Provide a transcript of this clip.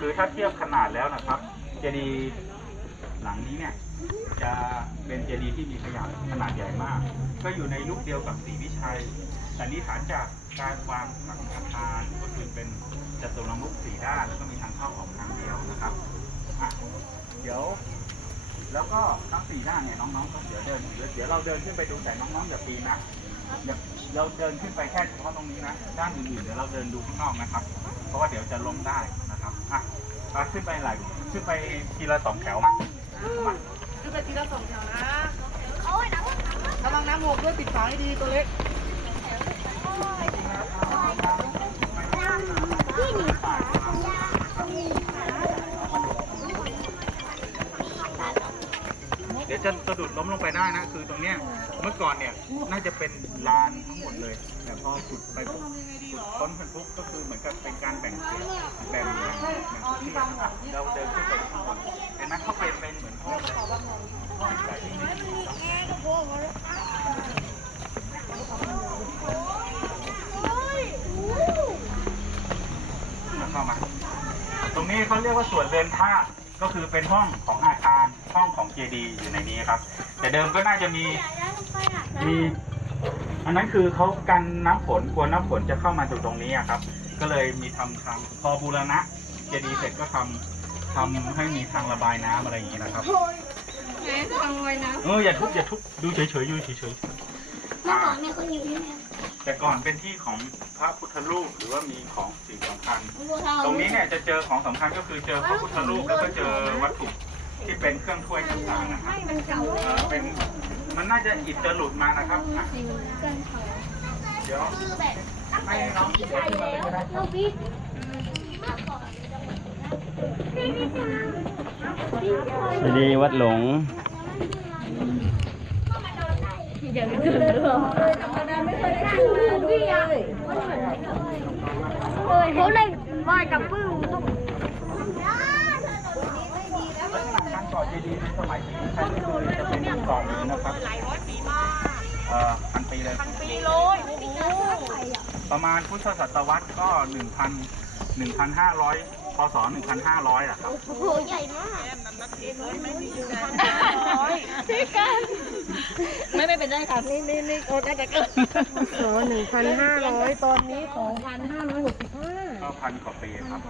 คือถ้าเทียบขนาดแล้วนะครับ เจดีย์หลังนี้เนี่ยจะเป็นเจดีย์ที่มีขนาดขนาดใหญ่มาก ก็อยู่ในยุคเดียวกับศรีวิชัยแต่นี้ฐานจากการวางสังฆทานก็คือเป็นจัตุรังมุกสี่ด้านแล้วก็มีทางเข้าออกทางเดียวนะครับอะเดี๋ยว แล้วก็ทั้งสี่ด้านเนี่ยน้องๆก็เดี๋ยวเดินเดี๋ยวเดี๋ยวเราเดินขึ้นไปดูแต่น้องๆอย่าปีนนะอย่า เราเดินขึ้นไปแค่เฉพาะตรงนี้นะ ด้านอื่นๆเดี๋ยวเราเดินดูข้างนอกนะครับ เพราะว่าเดี๋ยวจะล้มได้นะครับอะมาขึ้นไปหลายขึ้นไปทีละสองแถวมามาขึ้นไปทีละสองแถวนะระวังน้ำหกด้วยปิดฝาให้ดีตัวเล็กเดี๋ยวจะสะดุดล้มลงไปได้นะคือตรงเนี้ยเมื่อก่อนเนี่ยน่าจะเป็นลานทั้งหมดเลย แต่พอขุดไปปุ๊บต้นเป็นปุ๊บก็คือเหมือนกับเป็นการแบ่งเขตแบ่งแบ่งแบ่งพื้นที่อะเราเดินขึ้นไปข้างบนเห็นไหมเข้าไปเป็นเหมือนห้องห้องใหญ่ที่มีเข้ามา ตรงนี้เขาเรียกว่าสวนเรือนธาตุ ก็คือเป็นห้องของอาคารห้องของเจดีย์อยู่ในนี้ครับ แต่เดิมก็น่าจะมีมีอันนั้นคือเขากันน้ำฝนกลัวน้ำฝนจะเข้ามาสู่ตรงนี้อะครับ ก็เลยมีทำทางพอบูรณะเจดีย์เสร็จก็ทำทำให้มีทางระบายน้ำอะไรอย่างนี้นะครับไหนทางไว้นะเอออย่าทุบอย่าทุบดูเฉยๆอยู่เฉยเมื่อก่อนมีคนอยู่ที่นี่ๆ แต่ก่อนเป็นที่ของพระพุทธรูปหรือว่ามีของสิ่งสำคัญ ตรงนี้เนี่ยจะเจอของสำคัญก็คือเจอพระพุทธรูปแล้วก็เจอวัตถุที่เป็นเครื่องถ้วยต่างๆนะครับมันเก่าเอ่อเป็นมันน่าจะอิฐจะหลุดมานะครับอะเกินเขาเดี๋ยวคือแบบให้น้องเดี๋ยวขึ้นมาเลยก็ได้ เราบิ๊กสวัสดีวัดหลงเขาเลยว่าจะปื้มลักษณะการก่อเจดีย์ในสมัยที่ใช้ก็คือจะเป็นก่อนี้นะครับหลายร้อยปีมากเอ่อพันปีเลยพันปีเลยโอ้โหประมาณพุทธศตวรรษก็หนึ่งพันหนึ่งพันห้าร้อย พศหนึ่งพันห้าร้อยอะครับ โอ้โหใหญ่มากร้อยพี่กันไม่ไม่เป็นไรค่ะนี่นี่นี่โอ้น่าจะเกินโอ้หนึ่งพันห้าร้อยตอนนี้สองพันห้าร้อยหกสิบห้าก็พันกว่าปีครับ